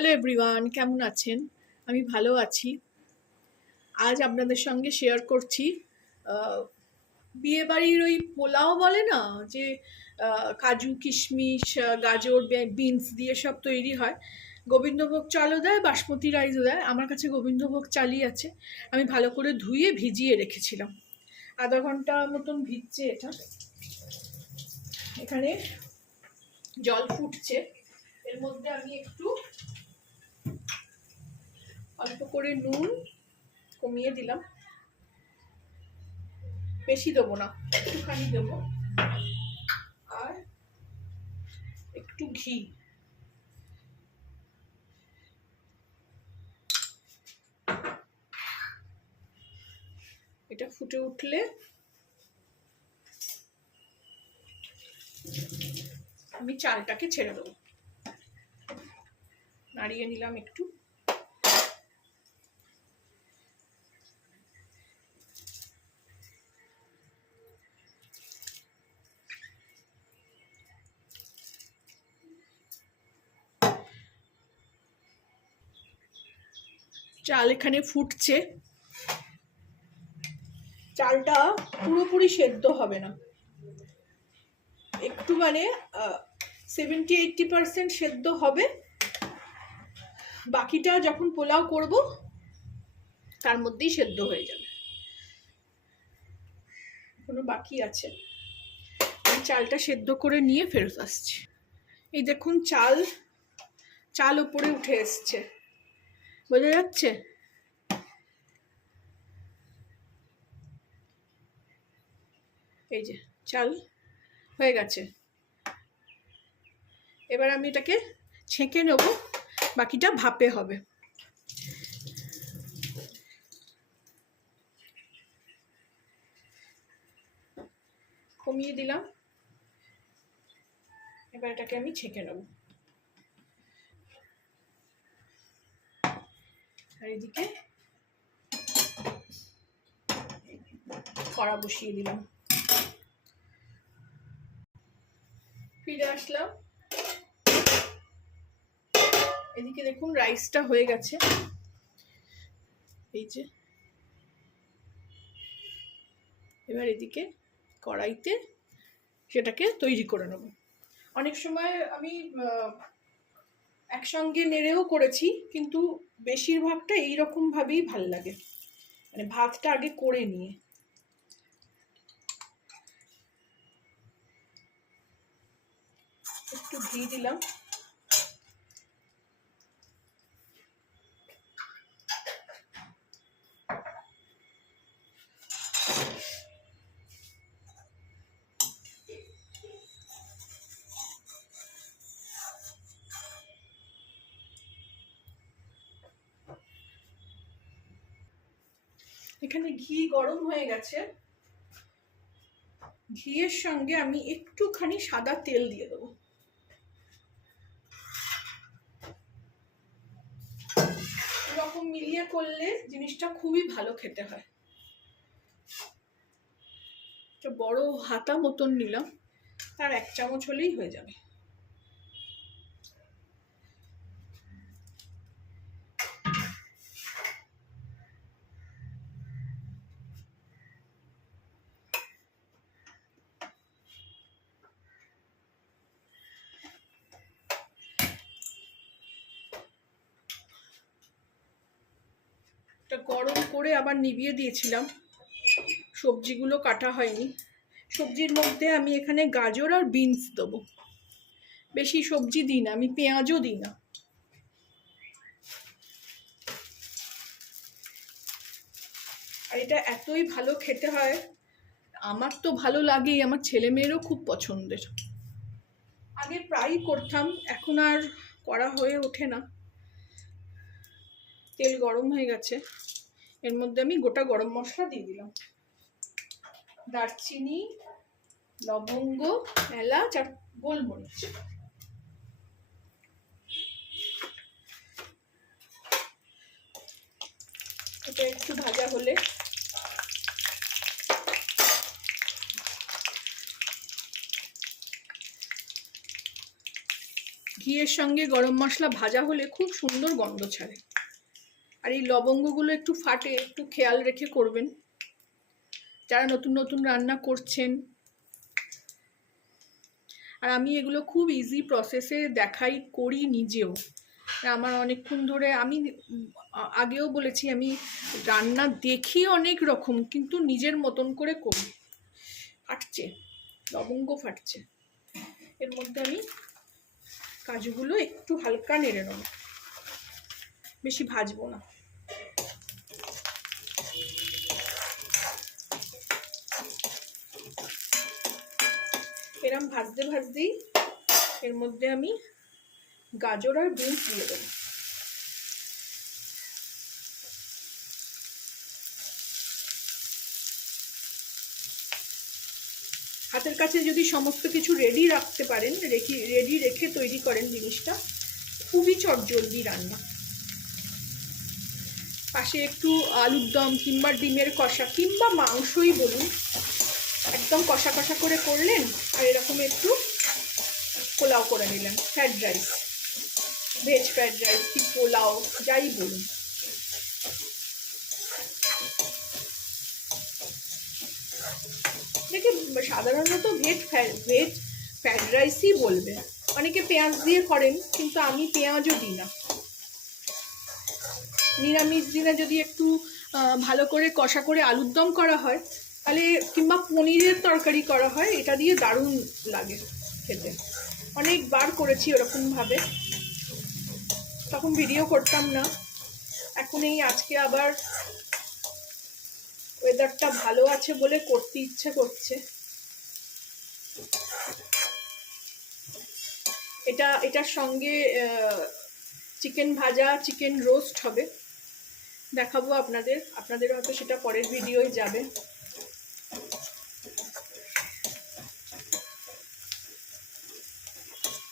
Hello everyone, কেমন আছেন? আমি ভালো আছি। আজ আপনাদের সঙ্গে শেয়ার করছি বিয়েবাড়ির ওই পোলাও বলে না, যে কাজু কিশমিশ গাজর বিনস দিয়ে সব তৈরি হয়। গোবিন্দভোগ চালও দেয়, বাসমতি রাইসও দেয়। আমার কাছে গোবিন্দভোগ চালই আছে। আমি ভালো করে ধুয়ে ভিজিয়ে রেখেছিলাম, আধা ঘন্টা মতন ভিজছে এটা। এখানে জল ফুটছে, এর মধ্যে আমি একটু অল্প করে নুন কমিয়ে দিলাম, বেশি দেবো না, একটুখানি দেবো। আর একটু ঘি, এটা ফুটে উঠলে আমি চালটাকে ছেড়ে দেবো। নাড়িয়ে নিলাম একটু। চাল এখানে ফুটছে। চালটা পুরোপুরি সেদ্ধ হবে না, একটু মানে 70-80% সেদ্ধ হবে। বাকিটা যখন পোলাও করব তার মধ্যেই সেদ্ধ হয়ে যাবে। এখনো বাকি আছে। আমি চালটা সেদ্ধ করে নিয়ে ফেরত আসছি। এই দেখুন, চাল উপরে উঠে এসছে, বোঝা যাচ্ছে? এই যে চাল হয়ে গেছে। এবার আমি এটাকে ছেঁকে নেব, বাকিটা ভাপে হবে। কমিয়ে দিলাম, এবার এটাকে আমি ছেঁকে নেব। আর এদিকে কড়া বসিয়ে দিলাম। ফিরে আসলাম। এদিকে দেখুন রাইসটা হয়ে গেছে। এই যে, এবার এদিকে কড়াইতে সেটাকে তৈরি করে নেব। অনেক সময় আমি একসঙ্গে নেড়েও করেছি, কিন্তু বেশিরভাগটা এইরকম ভাবেই ভাল লাগে, মানে ভাতটা আগে করে নিয়ে। একটু ঘি দিলাম। এখানে ঘি গরম হয়ে গেছে। ঘিয়ের সঙ্গে আমি একটুখানি সাদা তেল দিয়ে দেবো। এরকম মিলিয়ে করলে জিনিসটা খুবই ভালো খেতে হয়। একটা বড় হাতা মতন নিলাম, তার 1 চামচ হলেই হয়ে যাবে। এটা গরম করে আবার নিভিয়ে দিয়েছিলাম, সবজিগুলো কাটা হয়নি। সবজির মধ্যে আমি এখানে গাজর আর বিনস দেবো। বেশি সবজি দিই না, আমি পেঁয়াজও দিই না। আর এটা এতই ভালো খেতে হয়, আমার তো ভালো লাগেই, আমার ছেলে মেয়েরও খুব পছন্দের। আগে প্রায়ই করতাম, এখন আর করা হয়ে ওঠে না। তেল গরম হয়ে গেছে, এর মধ্যে আমি গোটা গরম মশলা দিয়ে দিলাম। দারচিনি, লবঙ্গ, এলাচ আর গোলমরিচ। এটা একটু ভাজা হলে ঘিয়ের সঙ্গে গরম মশলা ভাজা হলে খুব সুন্দর গন্ধ ছাড়ে। আর এই লবঙ্গগুলো একটু ফাটে, একটু খেয়াল রেখে করবেন যারা নতুন নতুন রান্না করছেন। আর আমি এগুলো খুব ইজি প্রসেসে দেখাই, করি নিজেও। আমার অনেকক্ষণ ধরে, আমি আগেও বলেছি, আমি রান্না দেখি অনেক রকম, কিন্তু নিজের মতন করে করি। ফাটছে, লবঙ্গ ফাটছে। এর মধ্যে আমি কাজুগুলো একটু হালকা নেড়ে নেব, বেশি ভাজবো না। এরম ভাজতে ভাজতেই এর মধ্যে আমি গাজর আর বিনস দিয়ে দেবো। হাতের কাছে যদি সমস্ত কিছু রেডি রাখতে পারেন, রেডি রেখে তৈরি করেন জিনিসটা, খুবই চটজলদি রান্না। পাশে একটু আলুর দম কিংবা ডিমের কষা কিংবা মাংসই বলুন, একদম কষা কষা করে করলেন, আর এরকম একটু পোলাও করে নিলেন, fried rice, veg fried rice কি পোলাও যাই বলুন। দেখে সাধারণত ভেজ ফ্রাইড রাইসই বলবে, অনেকে পেঁয়াজ দিয়ে করেন, কিন্তু আমি পেঁয়াজও দিই না। নিরামিষ দিনে যদি একটু ভালো করে কষা করে আলুর দম করা হয় তাহলে, কিংবা পনিরের তরকারি করা হয়, এটা দিয়ে দারুণ লাগে খেতে। অনেকবার করেছি ওরকমভাবে, তখন ভিডিও করতাম না। এখন এই আজকে আবার ওয়েদারটা ভালো আছে বলে করতে ইচ্ছে করছে। এটার সঙ্গে চিকেন ভাজা, চিকেন রোস্ট হবে, দেখাবো আপনাদের হয়তো সেটা পরের ভিডিওই যাবে।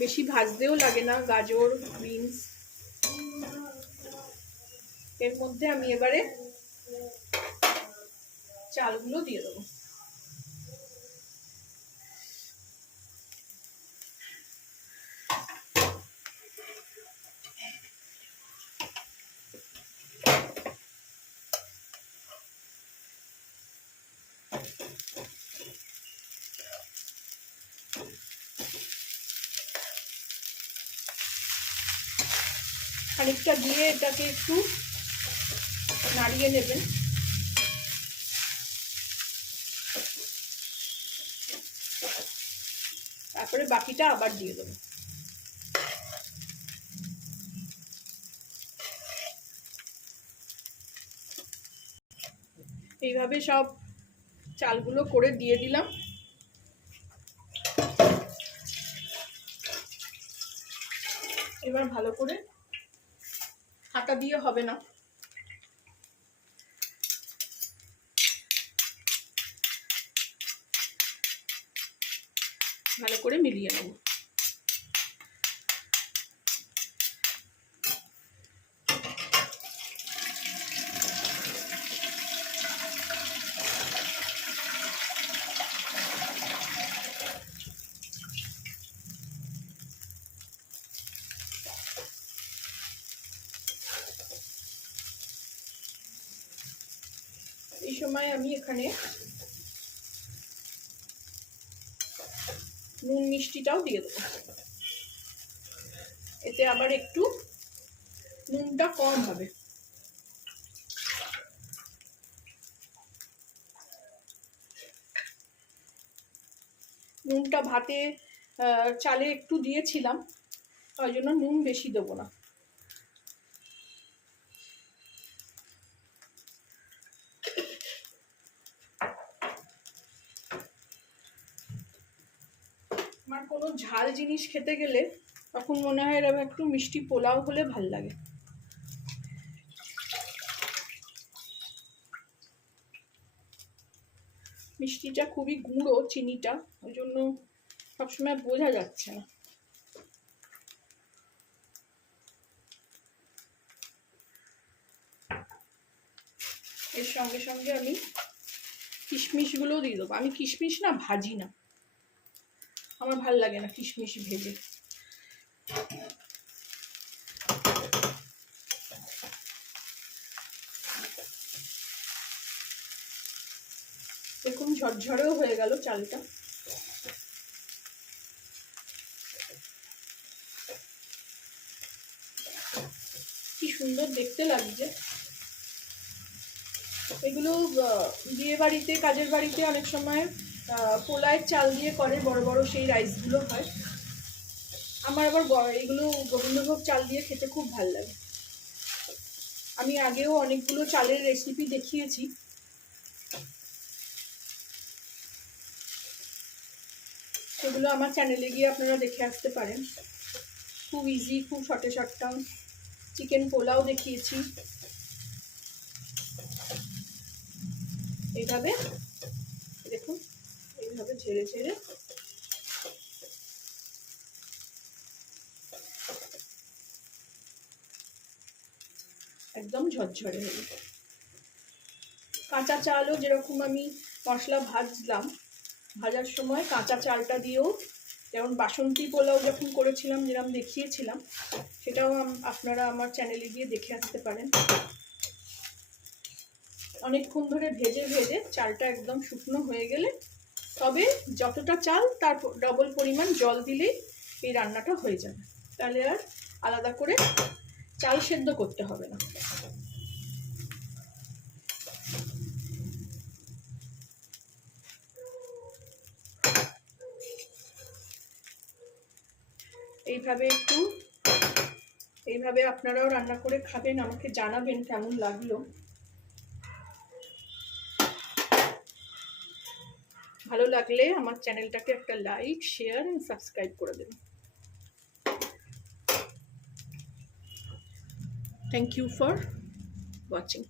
বেশি ভাজতেও লাগে না গাজর বিনস। এর মধ্যে আমি এবারে চালগুলো দিয়ে দেবো। খানিকটা দিয়ে এটাকে একটু নাড়িয়ে নেবেন। তারপরে বাকিটা আবার দিয়ে দেবো। এইভাবে সব চালগুলো করে দিয়ে দিলাম। এবার ভালো করে, হাতা দিয়ে হবে না, ভালো করে মিলিয়ে নেব। এই সময় আমি এখানে নুন মিষ্টিটাও দিয়ে দেবো। এতে আবার একটু নুনটা কম হবে। নুনটা ভাতে চালে একটু দিয়েছিলাম, ওই জন্য নুন বেশি দেবো না। আমার কোনো ঝাল জিনিস খেতে গেলে তখন মনে হয় এরকম একটু মিষ্টি পোলাও হলে ভাল লাগে। মিষ্টিটা খুবই গুঁড়ো, চিনিটা, ওই জন্য সবসময় বোঝা যাচ্ছে না। এর সঙ্গে সঙ্গে আমি কিশমিশগুলোও দিয়ে দেবো। আমি কিশমিশ না ভাজি না, আমার ভাল লাগে না কিশমিশ ভেজে। দেখুন ঝরঝরেও হয়ে গেল চালটা। কি সুন্দর দেখতে লাগছে। এগুলো বিয়ে বাড়িতে, কাজের বাড়িতে অনেক সময় পোলায়ের চাল দিয়ে করে, বড় বড় সেই রাইসগুলো হয়। আমার আবার এগুলো গোবিন্দভোগ চাল দিয়ে খেতে খুব ভালো লাগে। আমি আগেও অনেকগুলো চালের রেসিপি দেখিয়েছি, সেগুলো আমার চ্যানেলে গিয়ে আপনারা দেখে আসতে পারেন। খুব ইজি, খুব শর্টে শর্টটার্ম। চিকেন পোলাও দেখিয়েছি। এইভাবে দেখুন, এইভাবে ঝেড়ে ঝেড়ে একদম ঝরঝরে হয়ে গেছে। কাঁচা চালও যেরকম আমি মশলা ভাজলাম, ভাজার সময় কাঁচা চালটা দিয়েও, যেমন বাসন্তী পোলাও যখন করেছিলাম যেরকম দেখিয়েছিলাম, সেটাও আপনারা আমার চ্যানেলে গিয়ে দেখে আসতে পারেন। অনেকক্ষণ ধরে ভেজে ভেজে চালটা একদম শুকনো হয়ে গেলে, তবে যতটা চাল তার ডবল পরিমাণ জল দিলেই এই রান্নাটা হয়ে যাবে। তাহলে আর আলাদা করে চাল সেদ্ধ করতে হবে না। এইভাবে আপনারাও রান্না করে খাবেন, আমাকে জানাবেন কেমন লাগলো। ভালো লাগলে আমার চ্যানেলটাকে একটা লাইক, শেয়ার এন্ড সাবস্ক্রাইব করে দেবেন। Thank you for watching.